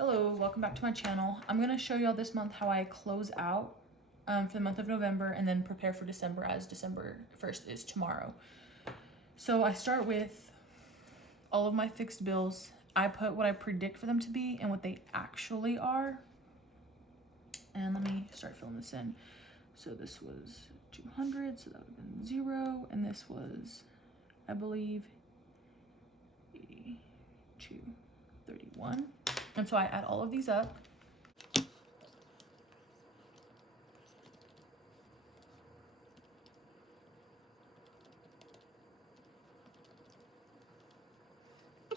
Hello, welcome back to my channel. I'm going to show y'all this month how I close out for the month of November and then prepare for December, as December 1st is tomorrow. So I start with all of my fixed bills. I put what I predict for them to be and what they actually are. And let me start filling this in. So this was 200, so that would have been 0. And this was, I believe, 82, 31. And so I add all of these up. Okay,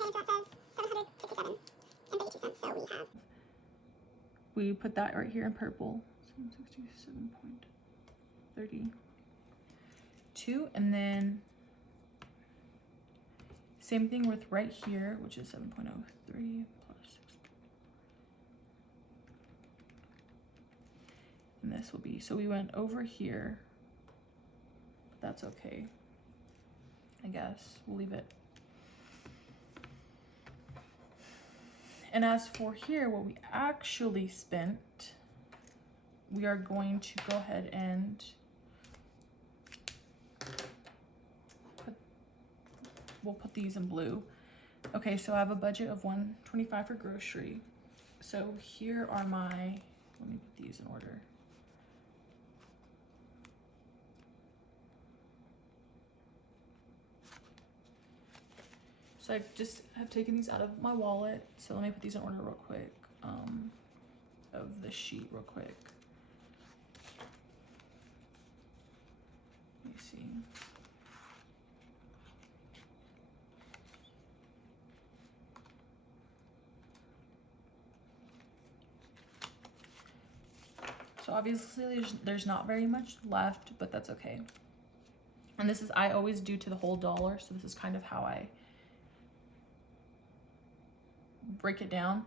so it says 767.32, so we put that right here in purple. 767.32. And then same thing with right here, which is 7.03 plus 6. And this will be, so we went over here, but that's okay. I guess we'll leave it. And as for here, what we actually spent, we are going to go ahead and we'll put these in blue. Okay, so I have a budget of $125 for grocery. So here are my, let me put these in order. So I just have taken these out of my wallet. So let me put these in order real quick, of the sheet real quick. Let me see. So obviously there's not very much left, but that's okay. And this is, I always do to the whole dollar. So this is kind of how I break it down.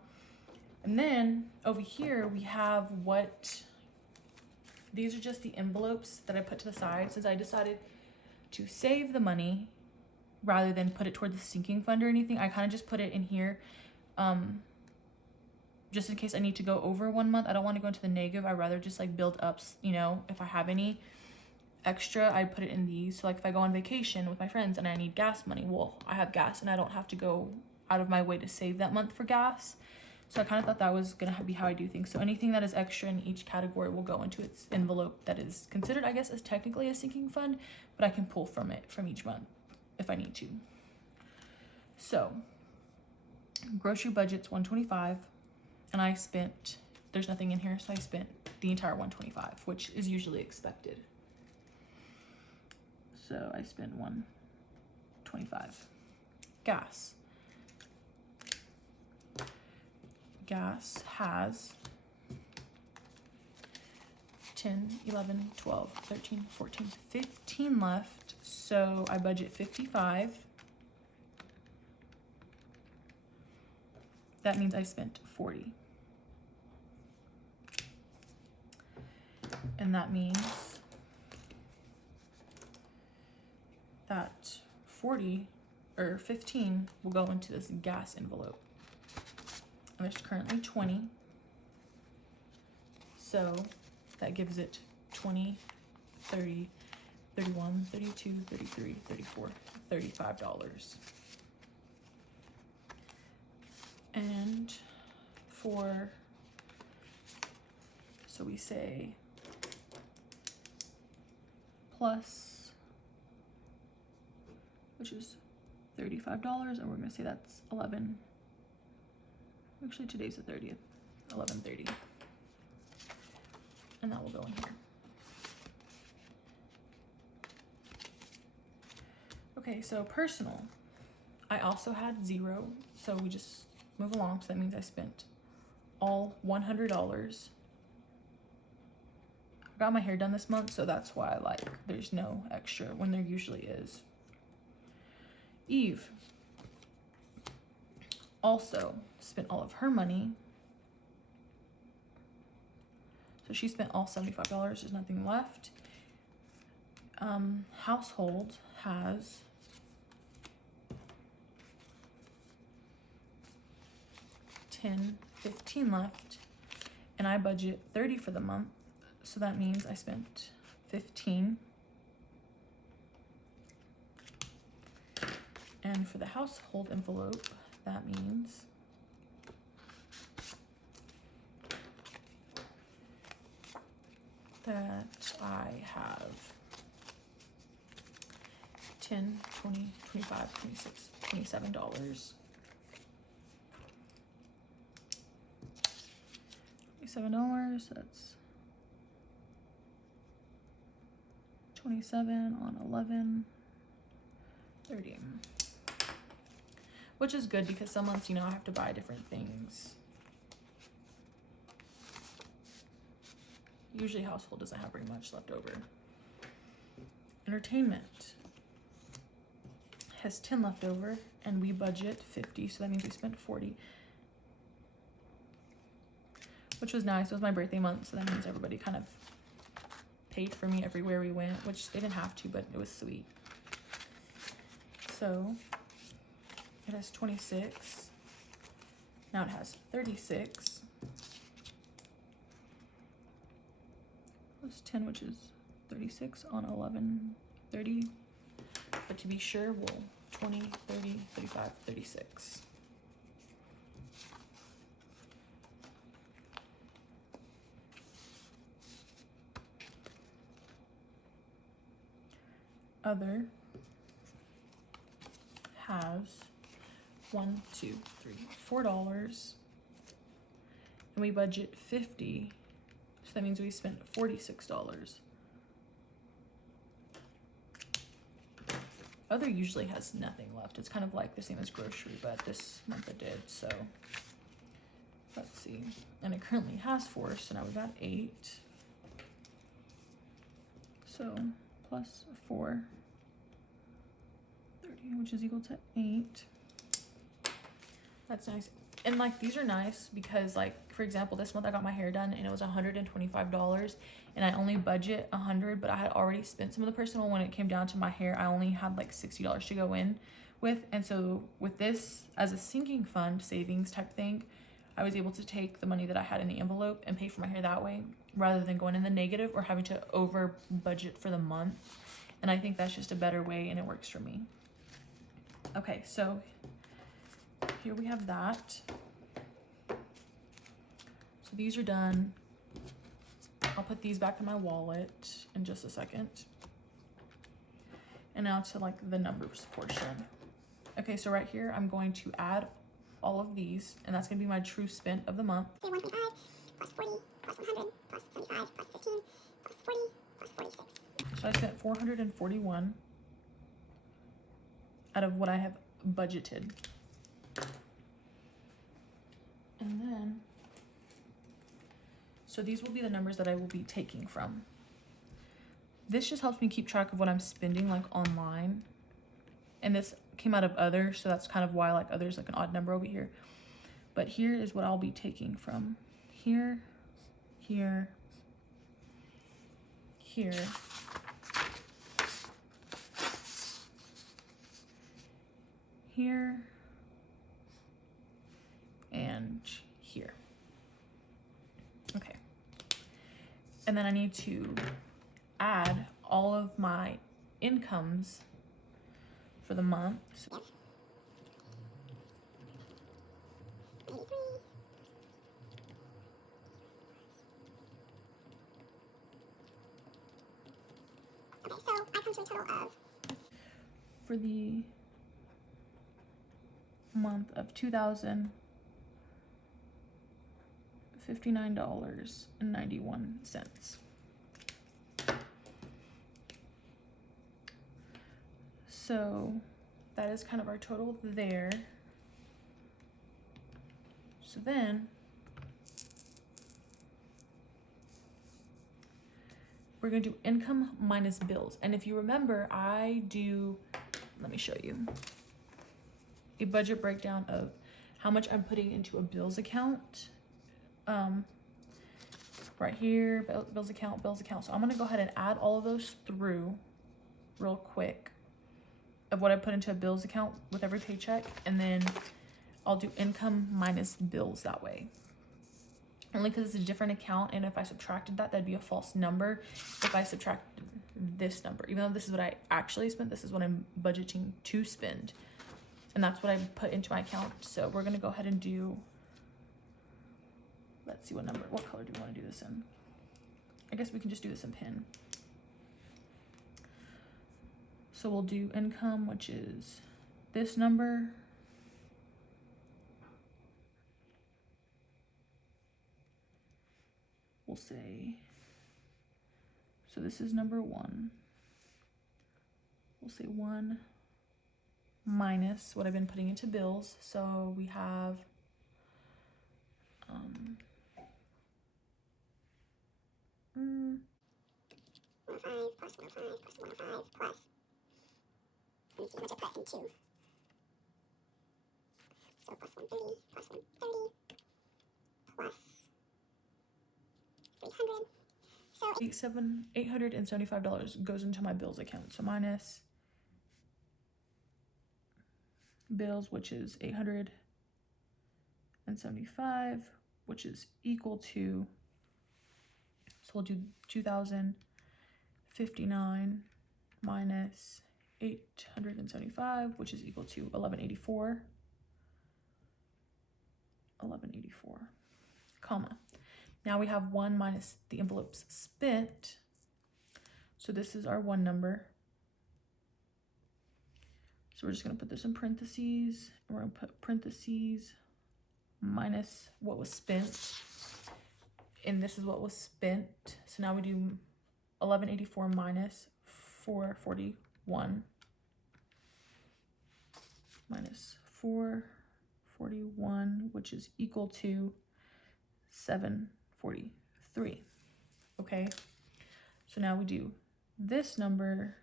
And then over here we have what, these are just the envelopes that I put to the side since I decided to save the money rather than put it toward the sinking fund or anything. I kind of just put it in here just in case I need to go over 1 month. I don't want to go into the negative. I'd rather just like build up, you know, if I have any extra, I put it in these. So like if I go on vacation with my friends and I need gas money, well, I have gas and I don't have to go out of my way to save that month for gas. So I kind of thought that was gonna be how I do things. So anything that is extra in each category will go into its envelope that is considered, I guess, as technically a sinking fund, but I can pull from it from each month if I need to. So grocery budget's $125, and I spent, there's nothing in here, so I spent the entire $125, which is usually expected. So I spent $125. Gas. Gas has 10, 11, 12, 13, 14, 15 left. So I budget 55. That means I spent 40. And that means that 40 or 15 will go into this gas envelope. And there's currently 20. So that gives it 20, 30, 31, 32, 33, 34, $35. And for, so we say plus, which is $35, and we're gonna say that's 11. Actually, today's the 30th, 11:30. And that will go in here. Okay, so personal. I also had 0, so we just move along. So that means I spent all $100. I got my hair done this month, so that's why like there's no extra when there usually is. Eve also spent all of her money. So she spent all $75. There's nothing left. Household has $10, 15 left, and I budget 30 for the month, so that means I spent 15. And for the household envelope, that means that I have 10, 20, 25, 26, $27. $27, that's 27 on 11, 30. Which is good because some months, you know, I have to buy different things. Usually household doesn't have very much left over. Entertainment has 10 left over, and we budget 50, so that means we spent 40. Which was nice. It was my birthday month, so that means everybody kind of paid for me everywhere we went, which they didn't have to, but it was sweet. So it has 26. Now it has 36. Plus 10, which is 36 on 11, 30. But to be sure, we'll 20, 30, 35, 36. Other has $1, $2, $3, $4, and we budget 50, so that means we spent $46. Other usually has nothing left. It's kind of like the same as grocery, but this month it did. So let's see, and it currently has 4, so now we got 8. So plus 4, 30, which is equal to 8. That's nice. And like these are nice because, like, for example, this month I got my hair done and it was $125, and I only budget $100, but I had already spent some of the personal. When it came down to my hair, I only had like $60 to go in with. And so with this as a sinking fund savings type thing, I was able to take the money that I had in the envelope and pay for my hair that way, rather than going in the negative or having to over budget for the month. And I think that's just a better way, and it works for me. Okay, so here we have that. So these are done. I'll put these back in my wallet in just a second. And now to like the numbers portion. Okay, so right here, I'm going to add all of these, and that's gonna be my true spent of the month. 125 plus 40 plus 100 plus 75 plus 15 plus 40 plus 46. So I spent 441 out of what I have budgeted. And then, so these will be the numbers that I will be taking from. This just helps me keep track of what I'm spending like online. And this came out of other, so that's kind of why like others like an odd number over here. But here is what I'll be taking from. Here, here, here, here, and here. Okay. And then I need to add all of my incomes for the month. Yes. 83. Okay, so I come to a total of, For the month of $2,059.91. So that is kind of our total there. So then we're gonna do income minus bills. And if you remember, I do, let me show you, a budget breakdown of how much I'm putting into a bills account. Right here, bills account. So I'm gonna go ahead and add all of those through real quick of what I put into a bills account with every paycheck, and then I'll do income minus bills that way. only because it's a different account, and if I subtracted that, that'd be a false number if I subtract this number. Even though this is what I actually spent, this is what I'm budgeting to spend, and that's what I put into my account. So we're gonna go ahead and do, let's see what color do we want to do this in. I guess we can just do this in pen. So we'll do income, which is this number. We'll say, so this is number 1. We'll say 1 minus what I've been putting into bills. So we have 105 plus 105 plus 105 plus. Let me see how much I put in 2. So plus 130 plus 130 plus 300. So $875 goes into my bills account. So minus bills, which is 875, which is equal to, so we'll do 2,059 minus 875, which is equal to 1184, comma. Now we have 1 minus the envelopes spent. So this is our 1 number. So we're just going to put this in parentheses. We're going to put parentheses minus what was spent. And this is what was spent. So now we do 1184 minus 441. Minus 441, which is equal to 743. Okay. So now we do this number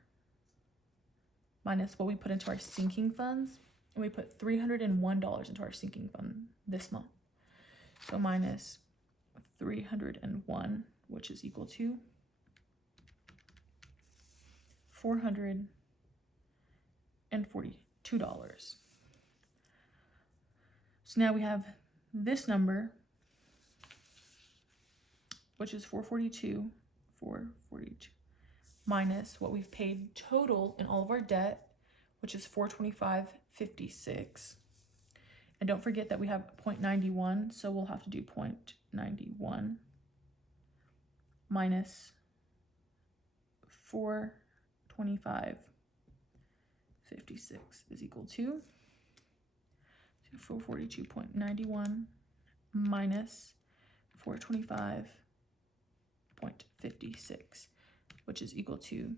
minus what we put into our sinking funds, and we put $301 into our sinking fund this month. So minus 301, which is equal to $442. So now we have this number, which is 442, minus what we've paid total in all of our debt, which is 425.56. And don't forget that we have 0.91, so we'll have to do 0.91 minus 425.56 is equal to 442.91 minus 425.56, which is equal to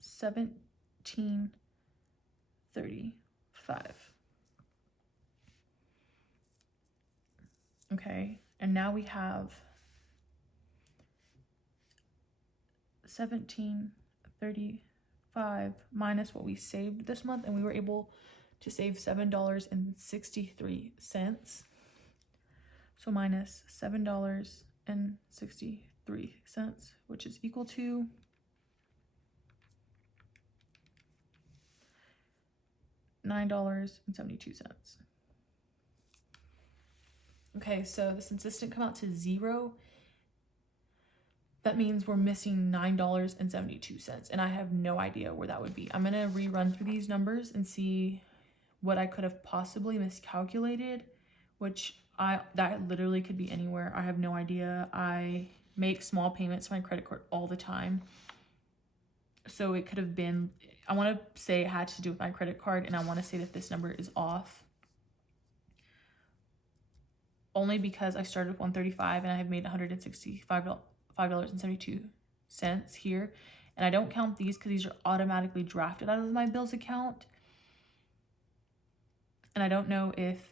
1735. Okay, and now we have 1735 minus what we saved this month, and we were able to save $7.63. So minus $7.63, which is equal to $9.72. Okay, so the census didn't come out to 0. That means we're missing $9.72, and I have no idea where that would be. I'm gonna rerun through these numbers and see what I could have possibly miscalculated, which that literally could be anywhere. I have no idea. I make small payments to my credit card all the time. So it could have been, I want to say it had to do with my credit card, and I want to say that this number is off. Only because I started with 135 and I have made $165.72 here. And I don't count these because these are automatically drafted out of my bills account. And I don't know if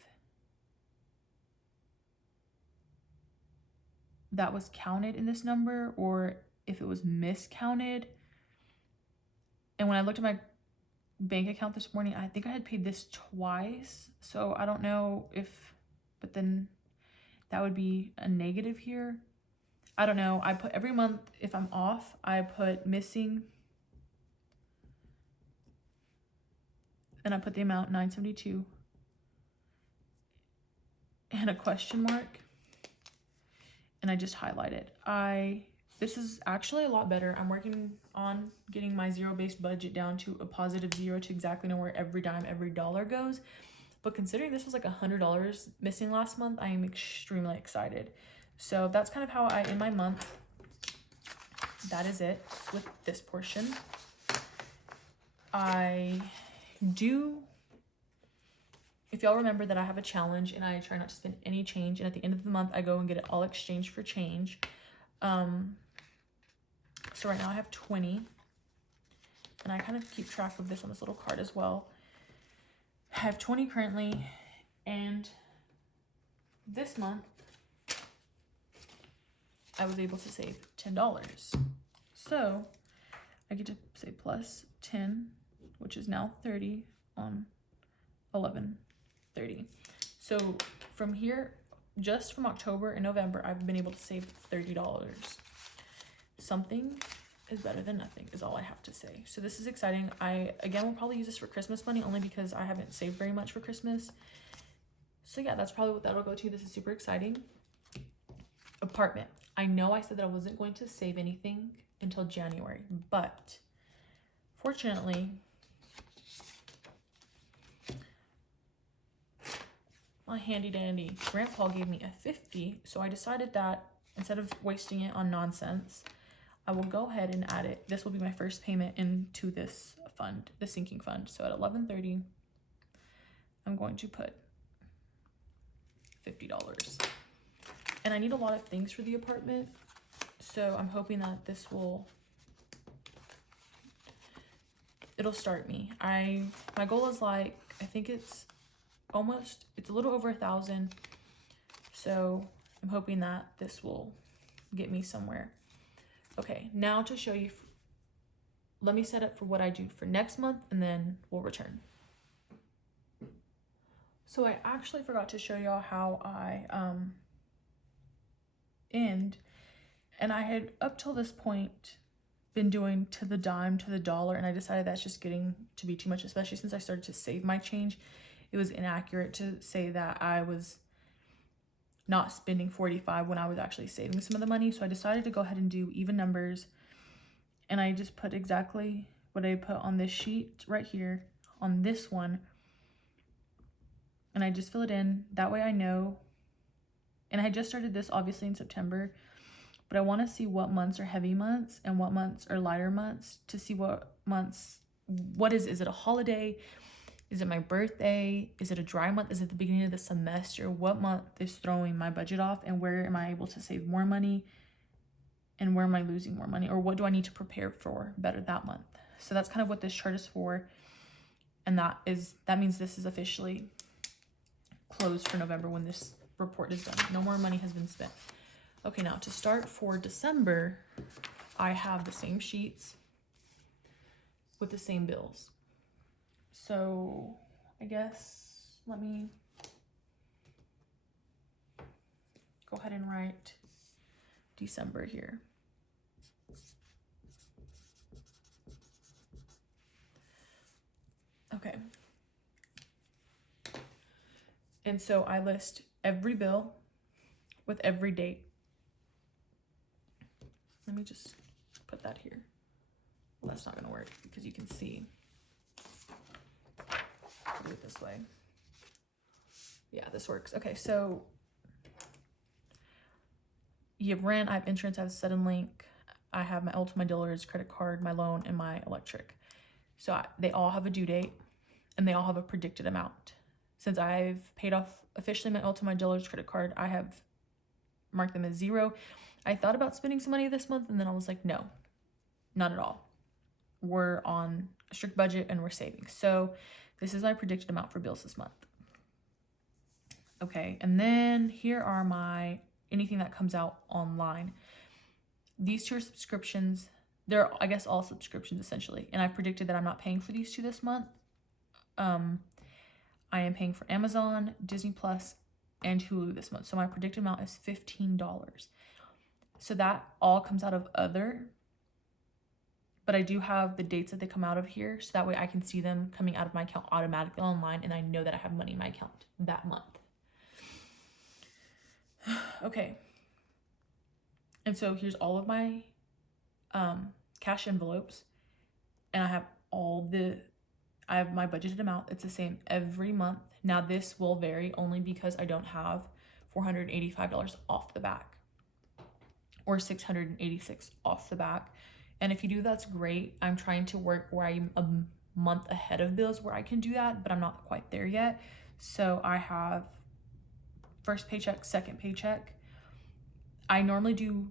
that was counted in this number or if it was miscounted. And when I looked at my bank account this morning, I think I had paid this twice. So I don't know if, but then that would be a negative here. I don't know. I put every month, if I'm off, I put missing. And I put the amount 972 and a question mark. and I just highlight it. This is actually a lot better. I'm working on getting my zero-based budget down to a positive zero to exactly know where every dime, every dollar goes. But considering this was like $100 missing last month, I am extremely excited. So that's kind of how I end my month. That is it with this portion. If y'all remember that I have a challenge and I try not to spend any change, and at the end of the month I go and get it all exchanged for change. So right now I have 20, and I kind of keep track of this on this little card as well. I have 20 currently, and this month I was able to save $10. So I get to say plus 10, which is now 30 on 11/30. So from here, just from October and November, I've been able to save $30. Something is better than nothing is all I have to say. So this is exciting. I, again, will probably use this for Christmas money only because I haven't saved very much for Christmas. So yeah, that's probably what that'll go to. This is super exciting. Apartment. I know I said that I wasn't going to save anything until January, but fortunately, my handy dandy grandpa gave me a $50, so I decided that instead of wasting it on nonsense, I will go ahead and add it. This will be my first payment into this fund, the sinking fund. So at 11/30, I'm going to put $50. And I need a lot of things for the apartment, so I'm hoping that this it'll start me. My goal is like, I think it's a little over 1,000. So I'm hoping that this will get me somewhere. Okay, now to show you, let me set up for what I do for next month and then we'll return. So I actually forgot to show y'all how I end, and I had up till this point been doing to the dime, to the dollar, and I decided that's just getting to be too much, especially since I started to save my change. It was inaccurate to say that I was not spending 45 when I was actually saving some of the money. So I decided to go ahead and do even numbers, and I just put exactly what I put on this sheet right here on this one, and I just fill it in. That way I know. And I just started this obviously in September, but I want to see what months are heavy months and what months are lighter months, to see what months, is it a holiday? Is it my birthday? Is it a dry month? Is it the beginning of the semester? What month is throwing my budget off, and where am I able to save more money, and where am I losing more money, or what do I need to prepare for better that month? So that's kind of what this chart is for, and that means this is officially closed for November when this report is done. No more money has been spent. Okay, now to start for December, I have the same sheets with the same bills. So I guess let me go ahead and write December here. Okay. And so I list every bill with every date. Let me just put that here. Well, that's not gonna work because you can see. I'll do it this way. Yeah, this works. Okay, so you have rent, I have insurance, I have Suddenlink, I have my Ultima dealer's credit card, my loan, and my electric. So they all have a due date, and they all have a predicted amount. Since I've paid off officially my Ultima dealer's credit card, I have marked them as 0. I thought about spending some money this month, and then I was like, no, not at all. We're on a strict budget and we're saving. So this is my predicted amount for bills this month. Okay, and then here are anything that comes out online. These 2 are subscriptions. They're, I guess, all subscriptions essentially. And I predicted that I'm not paying for these 2 this month. I am paying for Amazon, Disney Plus, and Hulu this month. So my predicted amount is $15. So that all comes out of other, but I do have the dates that they come out of here, so that way I can see them coming out of my account automatically online, and I know that I have money in my account that month. Okay. And so here's all of my cash envelopes, and I have my budgeted amount. It's the same every month. Now this will vary only because I don't have $485 off the back or $686 off the back. And if you do, that's great. I'm trying to work where I'm a month ahead of bills where I can do that, but I'm not quite there yet. So I have first paycheck, second paycheck. I normally do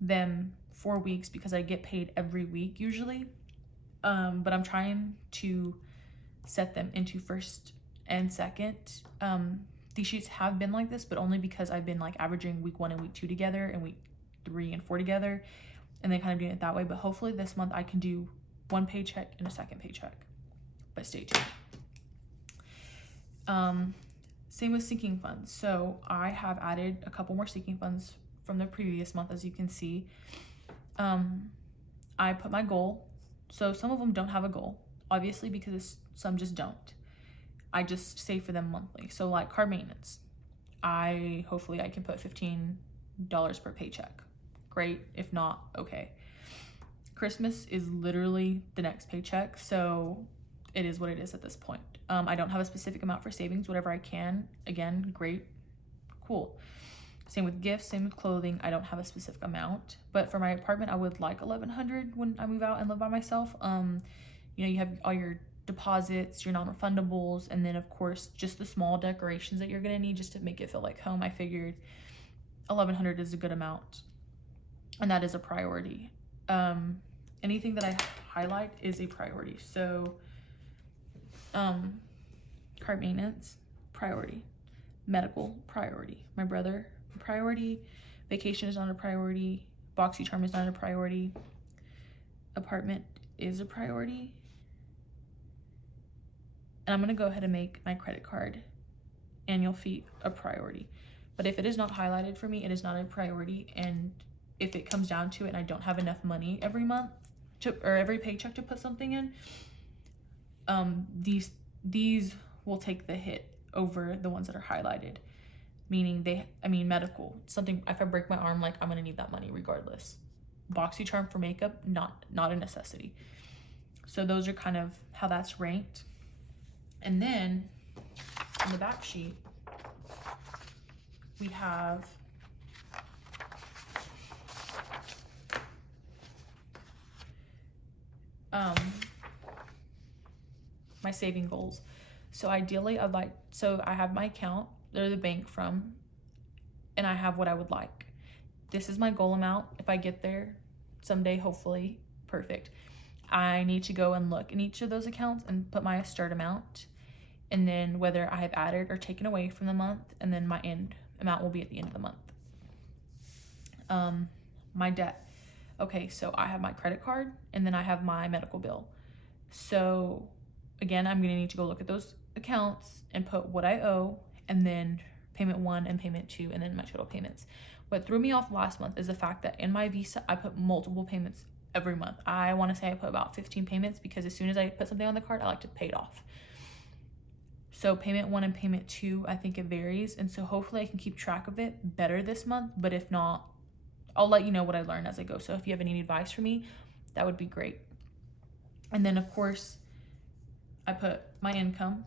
them 4 weeks because I get paid every week usually. But I'm trying to set them into first and second. These sheets have been like this, but only because I've been like averaging week 1 and week 2 together and week 3 and 4 together, and then kind of doing it that way. But hopefully this month I can do 1 paycheck and a second paycheck, but stay tuned. Same with sinking funds. So I have added a couple more sinking funds from the previous month, as you can see. I put my goal. So some of them don't have a goal, obviously, because some just don't. I just save for them monthly. So like card maintenance, hopefully I can put $15 per paycheck. Great. If not, okay. Christmas is literally the next paycheck, so it is what it is at this point. I don't have a specific amount for savings. Whatever I can, again, great, cool. Same with gifts, same with clothing. I don't have a specific amount, but for my apartment, I would like $1,100 when I move out and live by myself. You have all your deposits, your non-refundables, and then of course just the small decorations that you're gonna need just to make it feel like home. I figured $1,100 is a good amount, and that is a priority. Anything that I highlight is a priority. So card maintenance, priority. Medical, priority. My brother, priority. Vacation is not a priority. BoxyCharm is not a priority. Apartment is a priority. And I'm gonna go ahead and make my credit card annual fee a priority. But if it is not highlighted for me, it is not a priority. And if it comes down to it and I don't have enough money every month or every paycheck to put something in, these will take the hit over the ones that are highlighted. Meaning medical, something, if I break my arm, like I'm gonna need that money regardless. BoxyCharm for makeup, not a necessity. So those are kind of how that's ranked. And then on the back sheet, we have my saving goals. So ideally I have my account, they're the bank from, and I have what I would like. This is my goal amount. If I get there someday, hopefully, perfect. I need to go and look in each of those accounts and put my start amount, and then whether I have added or taken away from the month, and then my end amount will be at the end of the month. My debt. Okay, so I have my credit card, and then I have my medical bill. So again, I'm gonna need to go look at those accounts and put what I owe, and then payment 1 and payment 2, and then my total payments. What threw me off last month is the fact that in my Visa, I put multiple payments every month. I wanna say I put about 15 payments because as soon as I put something on the card, I like to pay it off. So payment 1 and payment 2, I think it varies. And so hopefully I can keep track of it better this month, but if not, I'll let you know what I learn as I go. So if you have any advice for me, that would be great. And then of course, I put my income,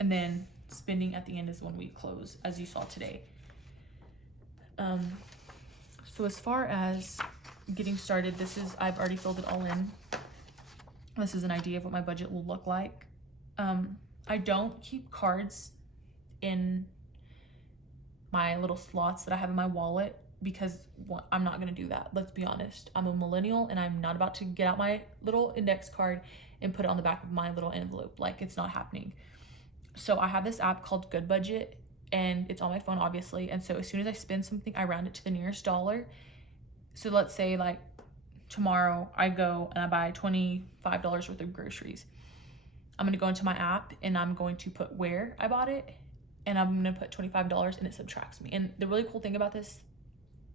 and then spending at the end is when we close, as you saw today. So as far as getting started, I've already filled it all in. This is an idea of what my budget will look like. I don't keep cards in my little slots that I have in my wallet because I'm not gonna do that. Let's be honest. I'm a millennial and I'm not about to get out my little index card and put it on the back of my little envelope. Like, it's not happening. So I have this app called Goodbudget, and it's on my phone, obviously. And so as soon as I spend something, I round it to the nearest dollar. So let's say like tomorrow I go and I buy $25 worth of groceries. I'm gonna go into my app and I'm going to put where I bought it, and I'm gonna put $25 and it subtracts me. And the really cool thing about this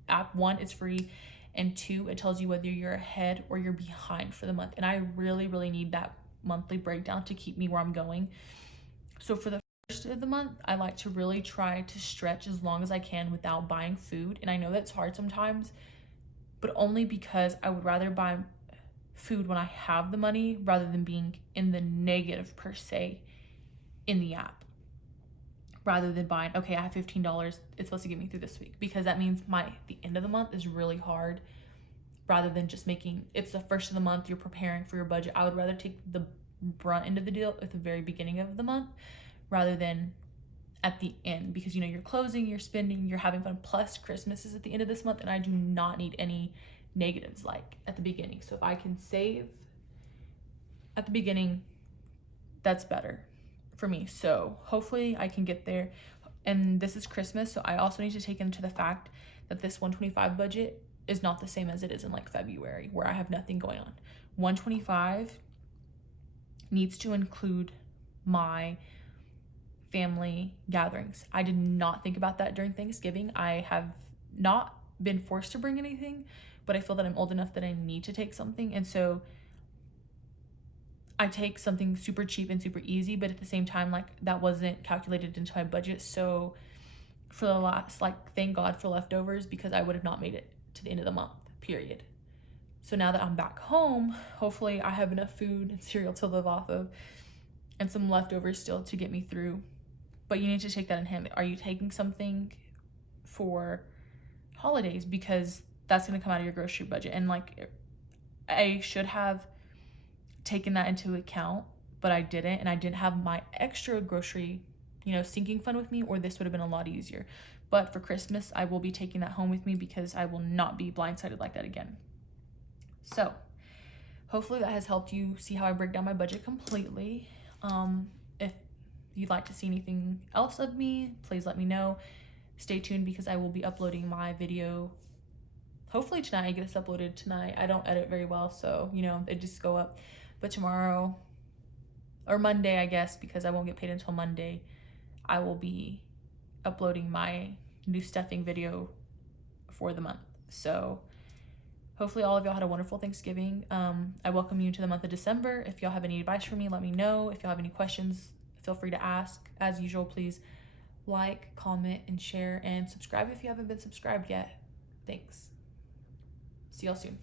app, 1, it's free, and 2, it tells you whether you're ahead or you're behind for the month. And I really, really need that monthly breakdown to keep me where I'm going. So for the First of the month, I like to really try to stretch as long as I can without buying food. And I know that's hard sometimes, but only because I would rather buy food when I have the money rather than being in the negative per se in the app. Rather than buying, okay, I have $15, it's supposed to get me through this week, because that means the end of the month is really hard, rather than just making it's the first of the month, you're preparing for your budget. I would rather take the brunt end of the deal at the very beginning of the month rather than at the end, because you're closing, you're spending, you're having fun, plus Christmas is at the end of this month, and I do not need any negatives like at the beginning. So if I can save at the beginning, that's better for me. So hopefully I can get there. And this is Christmas, so I also need to take into the fact that this 125 budget is not the same as it is in like February, where I have nothing going on. 125 needs to include my family gatherings. I did not think about that during Thanksgiving. I have not been forced to bring anything, but I feel that I'm old enough that I need to take something. And so I take something super cheap and super easy, but at the same time, like, that wasn't calculated into my budget. So for the last, thank God for leftovers, because I would have not made it to the end of the month, period. So now that I'm back home, hopefully I have enough food and cereal to live off of and some leftovers still to get me through. But you need to take that in hand. Are you taking something for holidays? Because that's going to come out of your grocery budget. And I should have taken that into account, but I didn't. And I didn't have my extra grocery, sinking fund with me, or this would have been a lot easier. But for Christmas, I will be taking that home with me, because I will not be blindsided like that again. So hopefully that has helped you see how I break down my budget completely. If you'd like to see anything else of me, please let me know. Stay tuned, because I will be uploading my video hopefully tonight. I get this uploaded tonight. I don't edit very well, so it just go up. But tomorrow or Monday, I guess, because I won't get paid until Monday, I will be uploading my new stuffing video for the month. So hopefully all of y'all had a wonderful Thanksgiving. I welcome you to the month of December. If y'all have any advice for me, let me know. If y'all have any questions, feel free to ask. As usual, please like, comment, and share, and subscribe if you haven't been subscribed yet. Thanks. See y'all soon.